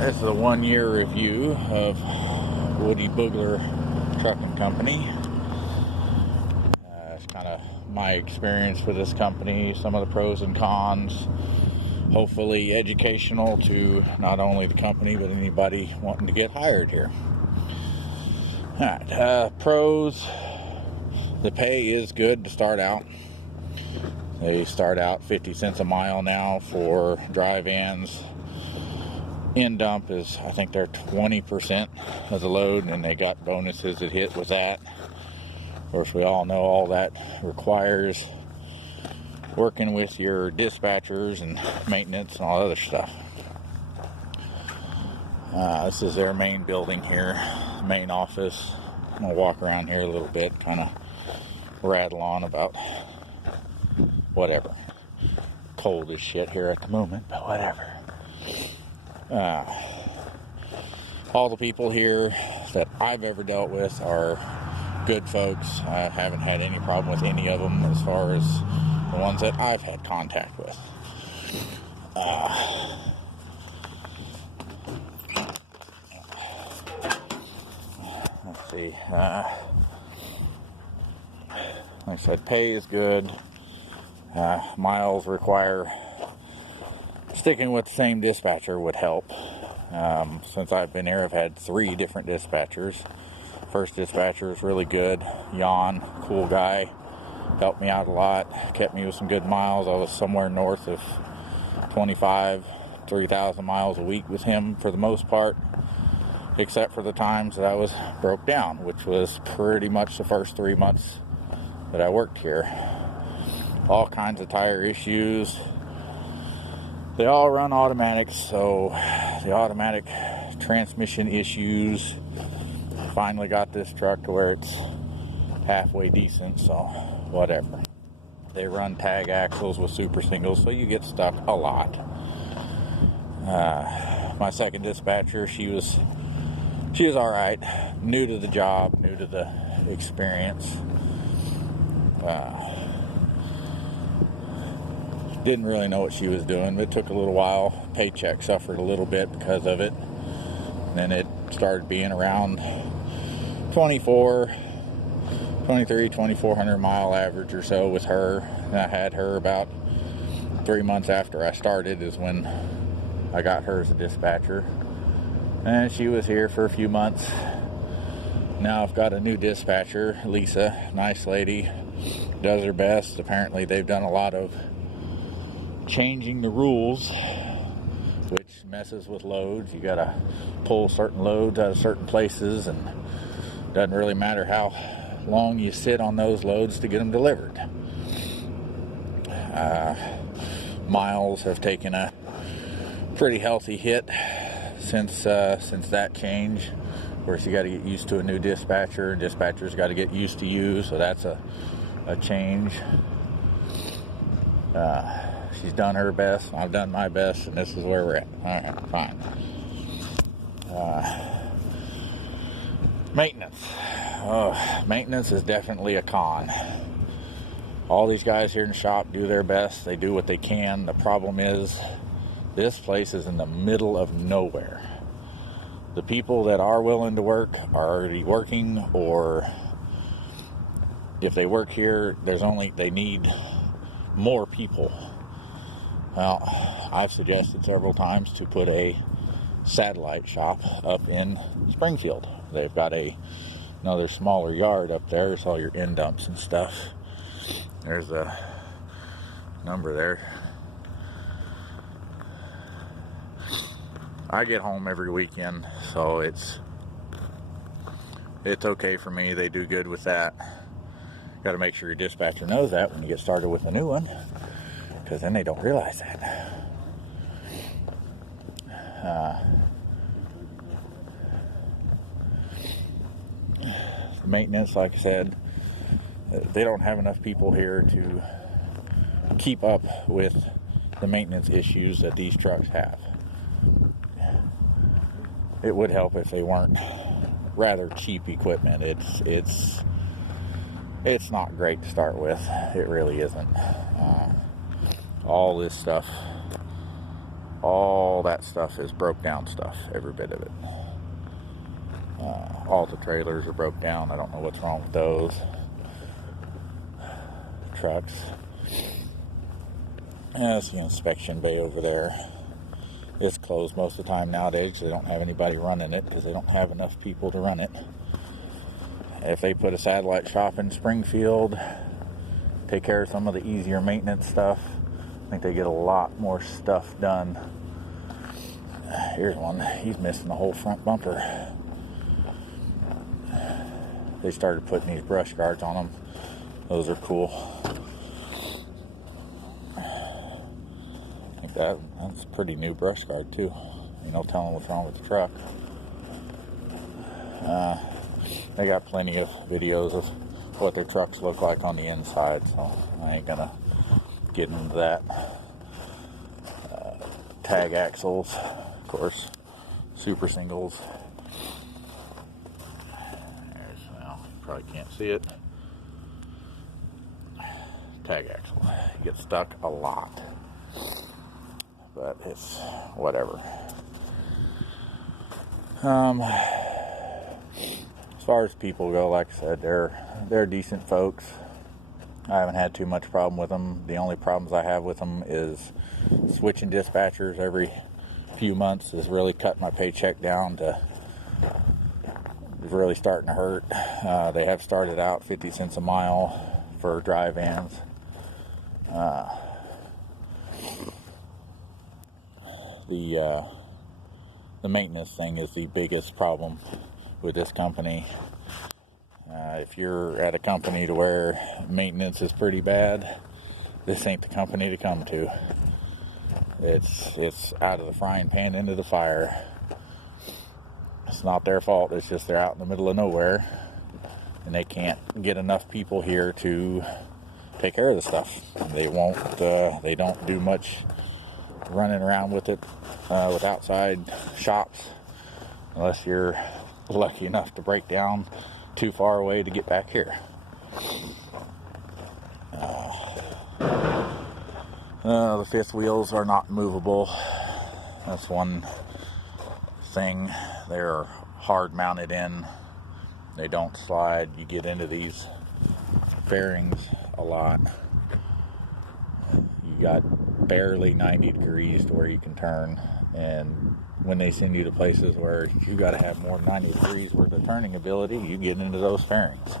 This is a 1-year review of Woody Bogler Trucking Company. It's kind of my experience with this company, some of the pros and cons, hopefully educational to not only the company but anybody wanting to get hired here. Alright, pros, the pay is good to start out. They start out 50 cents a mile now for drive-ins. End dump is, I think they're 20% of the load, and they got bonuses that hit with that. Of course, we all know all that requires working with your dispatchers and maintenance and all other stuff. This is their main building here, main office. I'm going to walk around here a little bit, kind of rattle on about whatever. Cold as shit here at the moment, but whatever. All the people here that I've ever dealt with are good folks. I haven't had any problem with any of them as far as the ones that I've had contact with. Let's see. Like I said, pay is good. Miles require sticking with the same dispatcher would help. Since I've been here, I've had 3 different dispatchers. First dispatcher is really good. Jan, cool guy, helped me out a lot, kept me with some good miles. I was somewhere north of 3,000 miles a week with him for the most part, except for the times that I was broke down, which was pretty much the first 3 months that I worked here. All kinds of tire issues. They all run automatics, so the automatic transmission issues. Finally got this truck to where it's halfway decent, so whatever. They run tag axles with super singles, so you get stuck a lot. My second dispatcher, she was all right. New to the job, new to the experience. Didn't really know what she was doing, but it took a little while. Paycheck suffered a little bit because of it. And then it started being around 2,400 mile average or so with her. And I had her about 3 months after I started is when I got her as a dispatcher. And she was here for a few months. Now I've got a new dispatcher, Lisa, nice lady, does her best. Apparently they've done a lot of changing the rules, which messes with loads. You gotta pull certain loads out of certain places, and doesn't really matter how long you sit on those loads to get them delivered. Miles have taken a pretty healthy hit since that change. Of course, you got to get used to a new dispatcher. Dispatcher's got to get used to you, so that's a change. She's done her best, I've done my best, and this is where we're at. Alright, fine. Maintenance. Maintenance is definitely a con. All these guys here in the shop do their best. They do what they can. The problem is, this place is in the middle of nowhere. The people that are willing to work are already working, or if they work here, they need more people. Well, I've suggested several times to put a satellite shop up in Springfield. They've got another smaller yard up there. It's all your end dumps and stuff. There's a number there. I get home every weekend, so it's okay for me. They do good with that. Got to make sure your dispatcher knows that when you get started with a new one, because then they don't realize that. Maintenance, like I said, they don't have enough people here to keep up with the maintenance issues that these trucks have. It would help if they weren't rather cheap equipment. It's not great to start with. It really isn't. All this stuff All that stuff is broke down stuff, every bit of it. All the trailers are broke down. I don't know what's wrong with those. Trucks. That's the inspection bay over there. It's closed most of the time nowadays. They don't have anybody running it because they don't have enough people to run it. If they put a satellite shop in Springfield, take care of some of the easier maintenance stuff, I think they get a lot more stuff done. Here's one. He's missing the whole front bumper. They started putting these brush guards on them. Those are cool. I think that's a pretty new brush guard too. You know, telling what's wrong with the truck. They got plenty of videos of what their trucks look like on the inside, so I ain't gonna get into that. Tag axles, of course, super singles. Well, probably can't see it. Tag axle. You get stuck a lot, but it's whatever. As far as people go, like I said, they're decent folks. I haven't had too much problem with them. The only problems I have with them is switching dispatchers every few months is really cutting my paycheck down to really starting to hurt. They have started out 50 cents a mile for dry vans. The maintenance thing is the biggest problem with this company. If you're at a company to where maintenance is pretty bad, this ain't the company to come to. It's out of the frying pan into the fire. It's not their fault. It's just they're out in the middle of nowhere, and they can't get enough people here to take care of the stuff. They won't. They don't do much running around with it with outside shops, unless you're lucky enough to break down too far away to get back here. The fifth wheels are not movable. That's one thing. They're hard mounted in. They don't slide. You get into these fairings a lot. You got barely 90 degrees to where you can turn, and when they send you to places where you got to have more than 90 degrees worth of turning ability, you get into those fairings.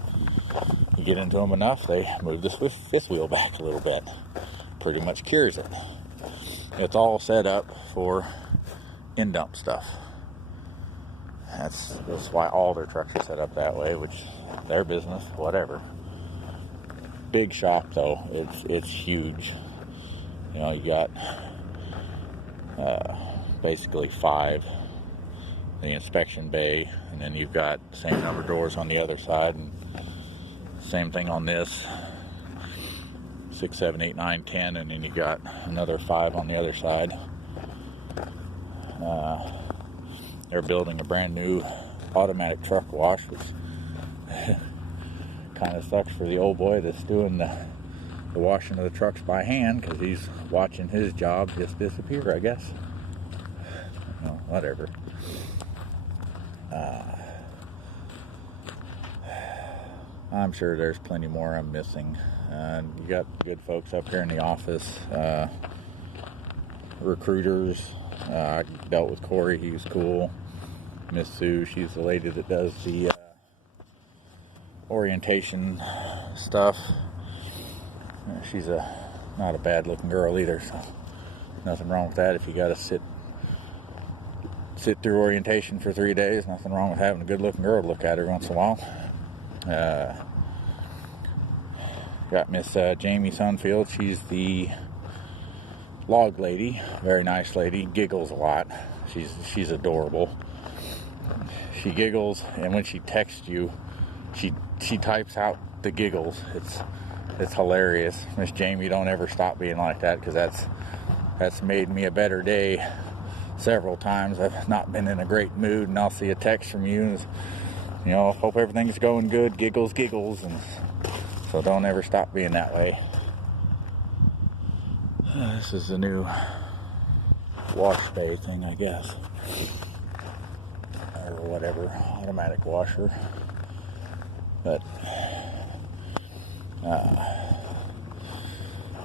You get into them enough, they move the fifth wheel back a little bit. Pretty much cures it. It's all set up for in-dump stuff. That's why all their trucks are set up that way, which their business, whatever. Big shop though, it's huge. You know, you got basically 5, the inspection bay, and then you've got the same number of doors on the other side, and same thing on this, 6, 7, 8, 9, 10, and then you got another 5 on the other side. They're building a brand new automatic truck wash, which kind of sucks for the old boy that's doing the washing of the trucks by hand, because he's watching his job just disappear, I guess. Well, whatever. I'm sure there's plenty more I'm missing. You got good folks up here in the office, recruiters. I dealt with Corey, he was cool. Miss Sue, she's the lady that does the orientation stuff. She's not a bad looking girl either, so nothing wrong with that. If you got to sit through orientation for 3 days, nothing wrong with having a good looking girl to look at every once in a while. Got Miss Jamie Sunfield. She's the log lady, very nice lady, giggles a lot. She's adorable. She giggles, and when she texts you, she types out the giggles. It's hilarious. Miss Jamie, don't ever stop being like that, because that's made me a better day several times. I've not been in a great mood, and I'll see a text from you, and, you know, hope everything's going good, giggles, and so don't ever stop being that way. This is the new wash bay thing, I guess, or whatever, automatic washer. But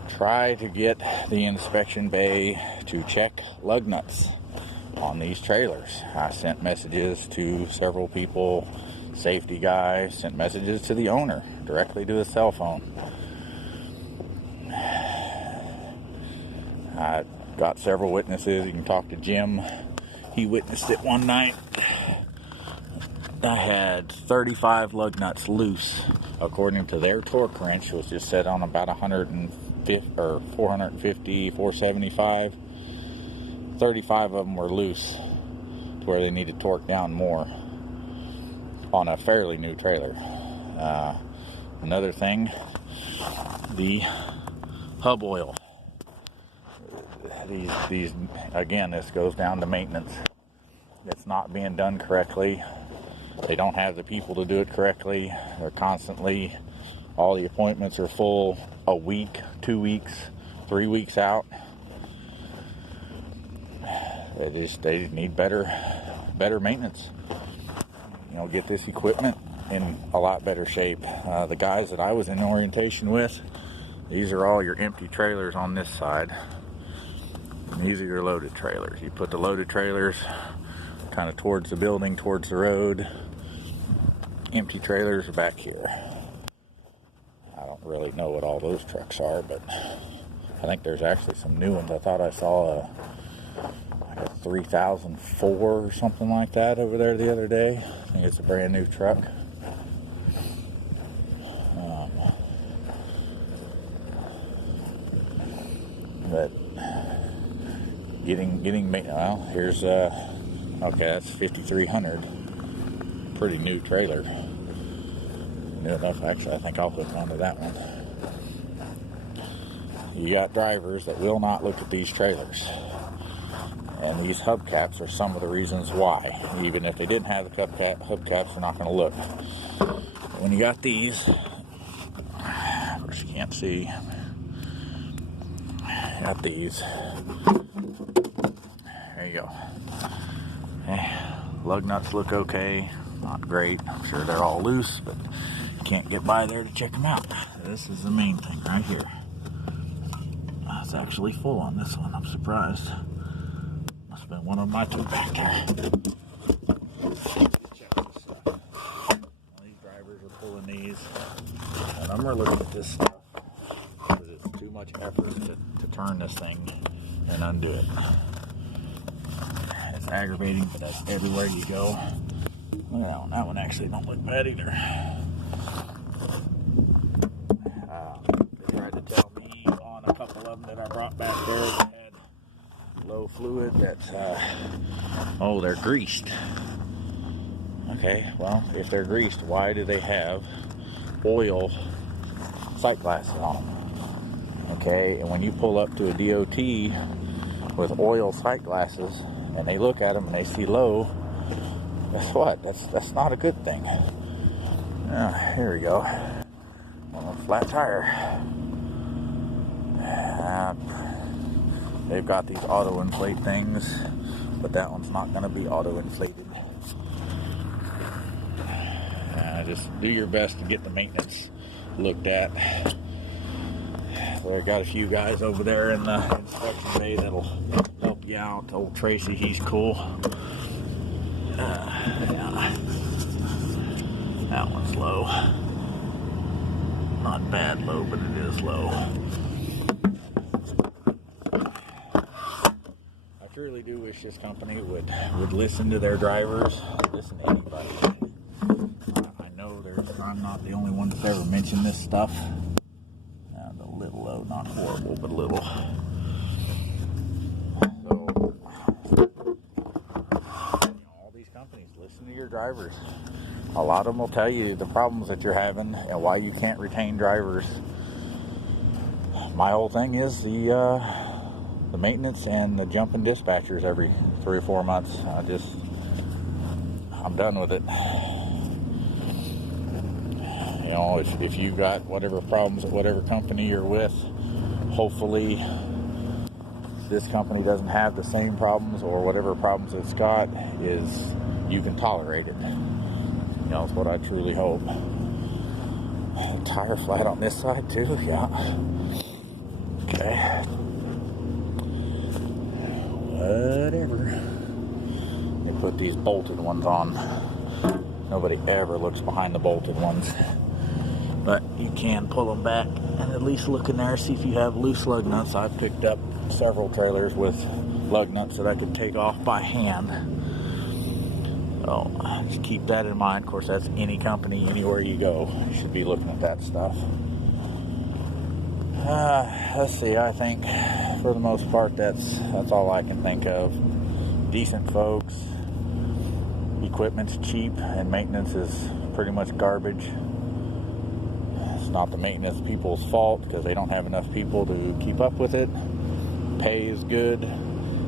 try to get the inspection bay to check lug nuts on these trailers. I sent messages to several people, safety guy, sent messages to the owner directly to his cell phone. I got several witnesses. You can talk to Jim. He witnessed it one night. I had 35 lug nuts loose, according to their torque wrench, was just set on about 150 or 450, 475. 35 of them were loose to where they needed torque down more on a fairly new trailer. Another thing, the hub oil. These again, this goes down to maintenance. It's not being done correctly. They don't have the people to do it correctly. They're constantly, all the appointments are full a week, 2 weeks, 3 weeks out. They need better maintenance. You know, get this equipment in a lot better shape. The guys that I was in orientation with, these are all your empty trailers on this side. And these are your loaded trailers. You put the loaded trailers kind of towards the building, towards the road. Empty trailers are back here. I don't really know what all those trucks are, but I think there's actually some new ones. I thought I saw like a 3004 or something like that over there the other day. I think it's a brand new truck. But getting well, here's okay, that's 5300. Pretty new trailer. New enough, actually. I think I'll hook onto that one. You got drivers that will not look at these trailers, and these hubcaps are some of the reasons why. Even if they didn't have the hubcaps, they're not going to look. When you got these, of course you can't see. Got these. There you go. Okay. Lug nuts look okay. Not great. I'm sure they're all loose, but you can't get by there to check them out. This is the main thing right here. It's actually full on this one. I'm surprised. Must have been one of my two back there. Check this stuff. These drivers are pulling these, and I'm gonna look at this stuff because it's too much effort to turn this thing and undo it. It's aggravating, but that's everywhere you go. Look at that one. That one actually don't look bad either. They tried to tell me on a couple of them that I brought back there that had low fluid that, oh, they're greased. Okay, well, if they're greased, why do they have oil sight glasses on them? Okay, and when you pull up to a DOT with oil sight glasses and they look at them and they see low, guess what? That's not a good thing. Here we go. A flat tire. They've got these auto inflate things, but that one's not going to be auto inflated. Just do your best to get the maintenance looked at. We've got a few guys over there in the inspection bay that'll help you out. Old Tracy, he's cool. Yeah. That one's low. Not bad low, but it is low. I truly do wish this company would listen to their drivers, listen to anybody. I know I'm not the only one that's ever mentioned this stuff. A little low, not horrible, but a little. So, all these companies, listen to your drivers. A lot of them will tell you the problems that you're having and why you can't retain drivers. My whole thing is the maintenance and the jumping dispatchers every 3 or 4 months. I'm done with it. You know, if you've got whatever problems at whatever company you're with, hopefully this company doesn't have the same problems, or whatever problems it's got, is you can tolerate it. You know, that's what I truly hope. Tire flat on this side too, yeah. Okay. Whatever. They put these bolted ones on. Nobody ever looks behind the bolted ones. But you can pull them back and at least look in there, see if you have loose lug nuts. I've picked up several trailers with lug nuts that I could take off by hand. So just keep that in mind. Of course, that's any company, anywhere you go. You should be looking at that stuff. Let's see, I think for the most part that's all I can think of. Decent folks. Equipment's cheap and maintenance is pretty much garbage. It's not the maintenance people's fault because they don't have enough people to keep up with it. Pay is good.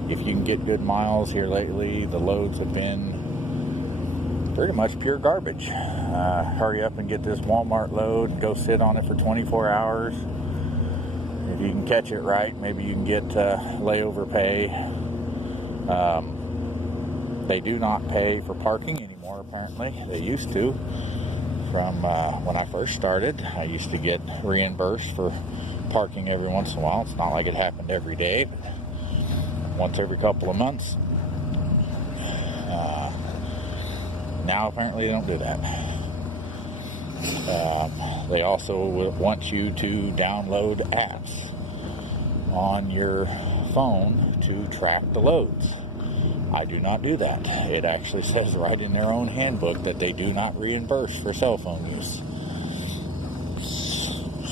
If you can get good miles here lately, the loads have been pretty much pure garbage. Hurry up and get this Walmart load and go sit on it for 24 hours. If you can catch it right, maybe you can get layover pay. They do not pay for parking anymore, apparently. They used to. From when I first started, I used to get reimbursed for parking every once in a while. It's not like it happened every day, but once every couple of months. Now apparently they don't do that. They also want you to download apps on your phone to track the loads. I do not do that. It actually says right in their own handbook that they do not reimburse for cell phone use.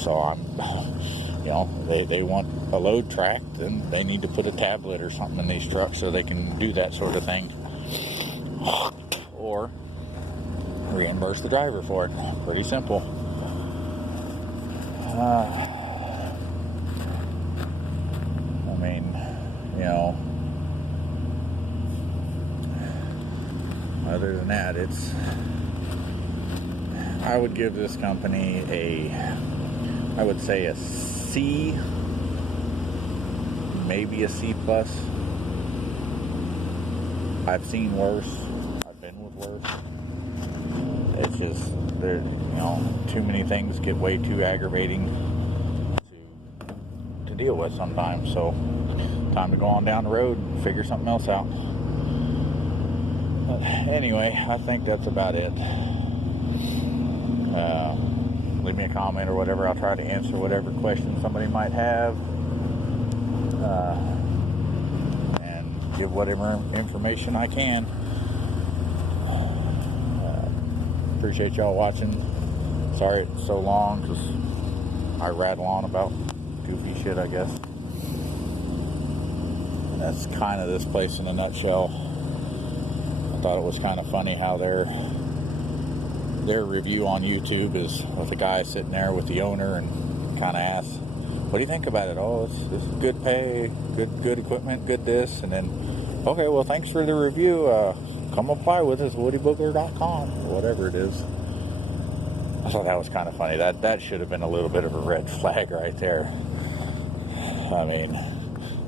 So they want a load tracked, and they need to put a tablet or something in these trucks so they can do that sort of thing. Or reimburse the driver for it. Pretty simple. I mean, other than that, I would give this company I would say a C, maybe a C+. I've seen worse. I've been with worse. It's just, too many things get way too aggravating to deal with sometimes. So, time to go on down the road and figure something else out. But anyway, I think that's about it. Leave me a comment or whatever. I'll try to answer whatever questions somebody might have. And give whatever information I can. Appreciate y'all watching. Sorry it's so long because I rattle on about goofy shit, I guess. That's kind of this place in a nutshell. I thought it was kind of funny how their review on YouTube is with a guy sitting there with the owner and kind of asks, what do you think about it? Oh, it's good pay, good equipment, good this, and then, okay, well, thanks for the review. Come apply with us, woodybogler.com, or whatever it is. I thought that was kind of funny. That should have been a little bit of a red flag right there. I mean,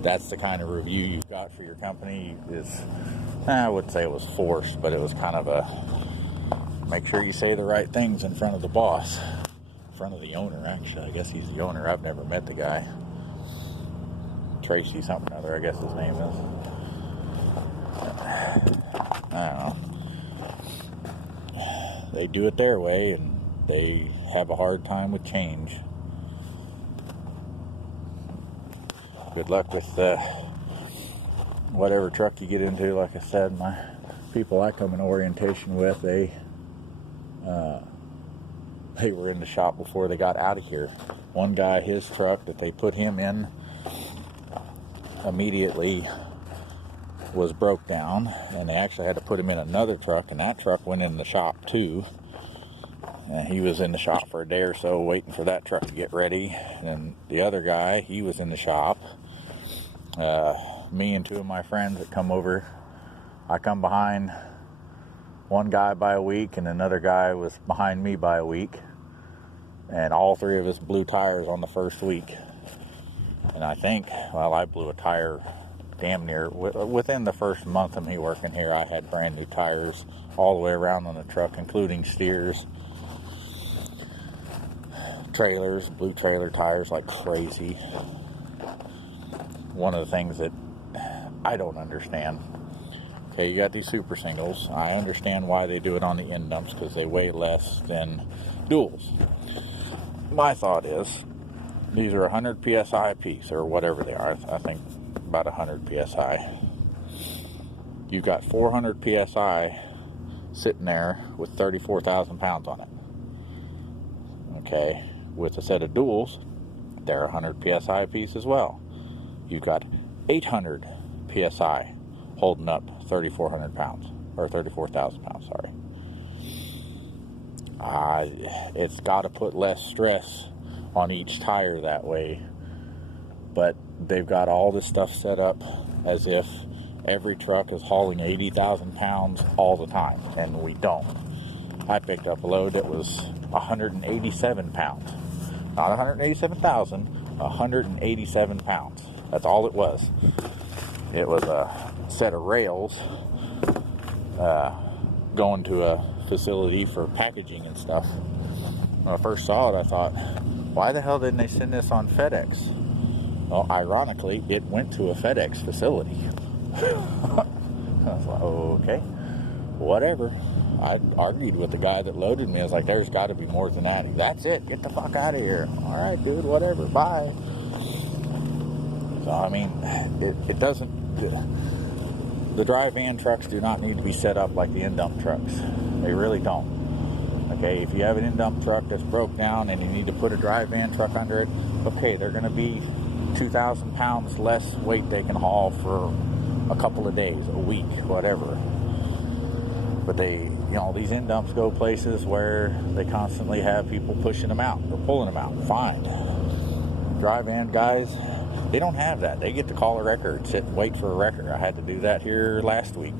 that's the kind of review you've got for your company. I wouldn't say it was forced, but it was kind of a, make sure you say the right things in front of the boss. In front of the owner, actually. I guess he's the owner. I've never met the guy. Tracy something or other, I guess his name is. I don't know. They do it their way, and they have a hard time with change. Good luck with whatever truck you get into. Like I said, my people I come in orientation with, they were in the shop before they got out of here. One guy, his truck that they put him in immediately was broke down, and they actually had to put him in another truck, and that truck went in the shop too. And he was in the shop for a day or so waiting for that truck to get ready. And then the other guy, he was in the shop. Me and two of my friends that come over, I come behind one guy by a week, and another guy was behind me by a week. And all three of us blew tires on the first week. And I think, well, I blew a tire damn near, within the first month of me working here, I had brand new tires all the way around on the truck, including steers, trailers, blue trailer tires like crazy. One of the things that I don't understand, okay, you got these super singles. I understand why they do it on the end dumps, because they weigh less than duals. My thought is, these are 100 psi a piece, or whatever they are. I think about 100 psi. You've got 400 psi sitting there with 34,000 pounds on it. Okay, with a set of duals, they're 100 psi a piece as well. You've got 800 psi holding up 3,400 pounds, or 34,000 pounds, sorry. It's got to put less stress on each tire that way, but they've got all this stuff set up as if every truck is hauling 80,000 pounds all the time, and we don't. I picked up a load that was 187 pounds. Not 187,000, 187 pounds. That's all it was. It was a set of rails going to a facility for packaging and stuff. When I first saw it, I thought, why the hell didn't they send this on FedEx? Well, ironically, it went to a FedEx facility. I was like, okay, whatever. I argued with the guy that loaded me. I was like, there's got to be more than that. That's it. Get the fuck out of here. All right, dude, whatever. Bye. So, I mean, it doesn't... The dry van trucks do not need to be set up like the end-dump trucks. They really don't. Okay, if you have an end-dump truck that's broke down and you need to put a dry van truck under it, okay, they're going to be 2,000 pounds less weight they can haul for a couple of days, a week, whatever. But these end dumps go places where they constantly have people pushing them out or pulling them out. Fine. Dry van guys, they don't have that. They get to call a wrecker and sit and wait for a wrecker. I had to do that here last week.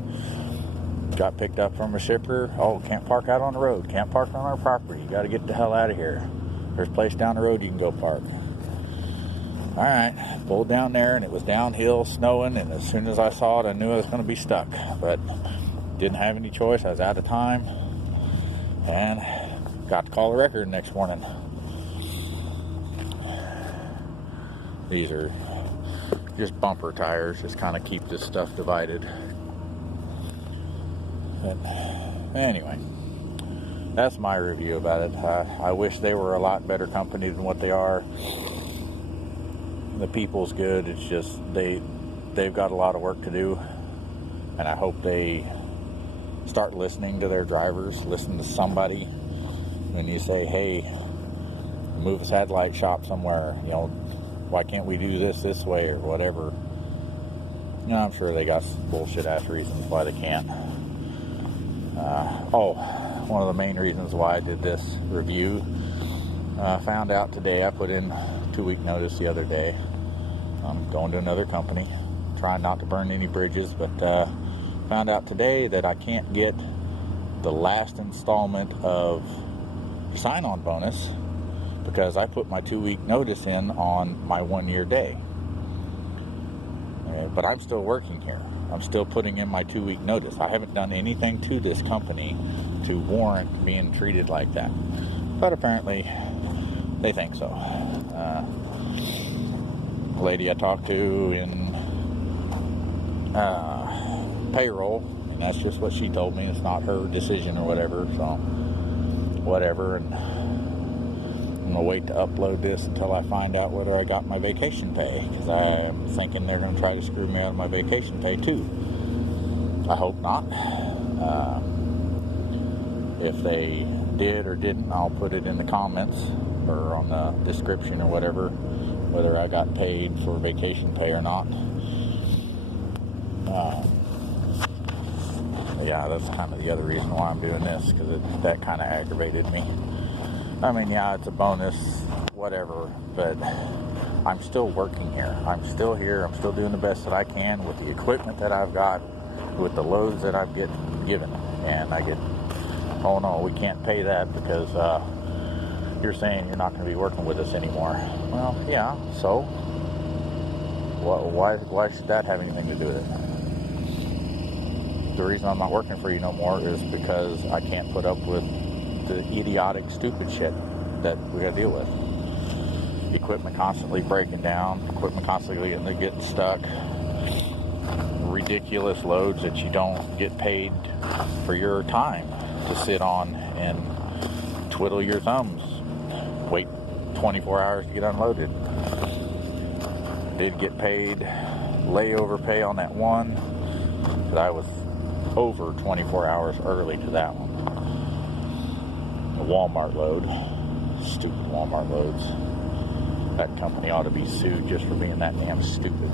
Got picked up from a shipper. Oh, can't park out on the road. Can't park on our property. You got to get the hell out of here. There's a place down the road you can go park. All right, pulled down there, and it was downhill, snowing, and as soon as I saw it, I knew I was going to be stuck. But didn't have any choice. I was out of time, and got to call a wrecker the next morning. These are just bumper tires, just kind of keep this stuff divided. But anyway, that's my review about it. I wish they were a lot better company than what they are. The people's good. It's just they've got a lot of work to do, and I hope they start listening to their drivers, listen to somebody. When you say, hey, move a satellite shop somewhere, why can't we do this way or whatever? I'm sure they got bullshit ass reasons why they can't. One of the main reasons why I did this review, found out today, I put in 2-week notice the other day. I'm going to another company, trying not to burn any bridges, but found out today that I can't get the last installment of sign-on bonus because I put my 2-week notice in on my 1-year day. But I'm still working here. I'm still putting in my 2-week notice. I haven't done anything to this company to warrant being treated like that. But apparently, they think so. The lady I talked to in payroll, and that's just what she told me. It's not her decision or whatever, so whatever. And I'm going to wait to upload this until I find out whether I got my vacation pay, because I'm thinking they're going to try to screw me out of my vacation pay too. I hope not. If they did or didn't, I'll put it in the comments or on the description or whatever, whether I got paid for vacation pay or not. Yeah, that's kind of the other reason why I'm doing this, because that kind of aggravated me. I mean, yeah, it's a bonus, whatever, but I'm still working here. I'm still here. I'm still doing the best that I can with the equipment that I've got, with the loads that I've given. And I get, oh no, we can't pay that because you're saying you're not going to be working with us anymore. Well, yeah, so Why should that have anything to do with it? The reason I'm not working for you no more is because I can't put up with the idiotic, stupid shit that we gotta deal with. Equipment constantly breaking down, equipment constantly getting stuck, ridiculous loads that you don't get paid for your time to sit on and twiddle your thumbs, wait 24 hours to get unloaded. Did get paid layover pay on that one, but I was over 24 hours early to that one. A Walmart load. Stupid Walmart loads. That company ought to be sued just for being that damn stupid.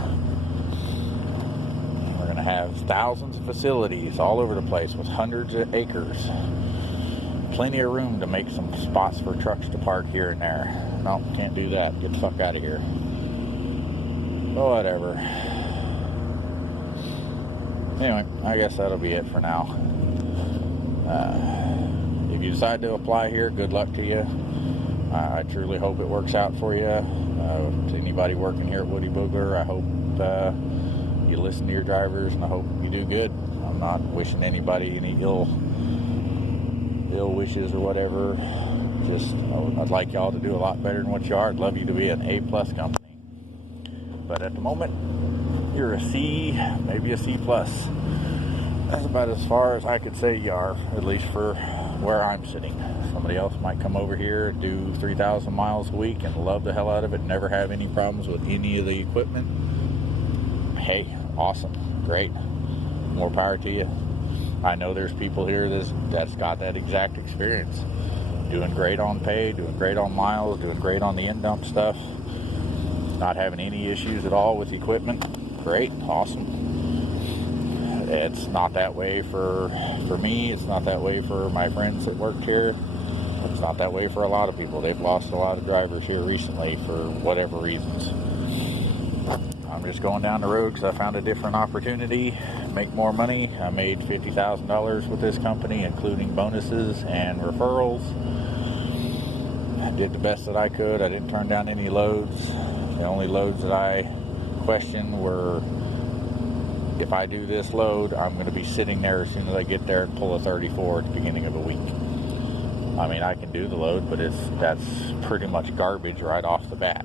We're going to have thousands of facilities all over the place with hundreds of acres. Plenty of room to make some spots for trucks to park here and there. No, can't do that. Get the fuck out of here. Whatever. Anyway, I guess that'll be it for now. If you decide to apply here, good luck to you. I truly hope it works out for you. To anybody working here at Woody Bogler, I hope you listen to your drivers, and I hope you do good. I'm not wishing anybody any ill wishes or whatever. Just, I'd like y'all to do a lot better than what you are. I'd love you to be an A+ company. But at the moment, you're a C, maybe a C+. That's about as far as I could say you are, at least for where I'm sitting. Somebody else might come over here, do 3,000 miles a week and love the hell out of it, never have any problems with any of the equipment. Hey, awesome, great, more power to you. I know there's people here that's got that exact experience. Doing great on pay, doing great on miles, doing great on the in-dump stuff. Not having any issues at all with the equipment. Great, awesome. It's not that way for me. It's not that way for my friends that work here. It's not that way for a lot of people. They've lost a lot of drivers here recently for whatever reasons. I'm just going down the road because I found a different opportunity, make more money. I made $50,000 with this company, including bonuses and referrals. I did the best that I could. I didn't turn down any loads. The only loads that I questioned were, if I do this load, I'm going to be sitting there as soon as I get there and pull a 34 at the beginning of a week. I mean, I can do the load, but that's pretty much garbage right off the bat.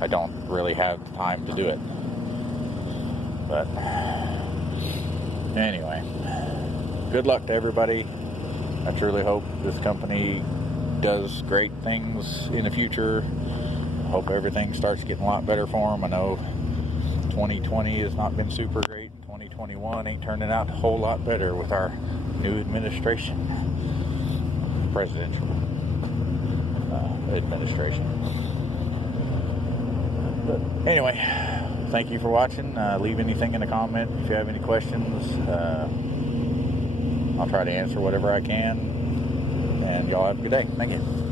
I don't really have the time to do it. But anyway, good luck to everybody. I truly hope this company does great things in the future. I hope everything starts getting a lot better for them. I know 2020 has not been super great. 2021 ain't turning out a whole lot better with our new administration. Presidential administration. But anyway, thank you for watching. Leave anything in the comment if you have any questions. I'll try to answer whatever I can. And y'all have a good day. Thank you.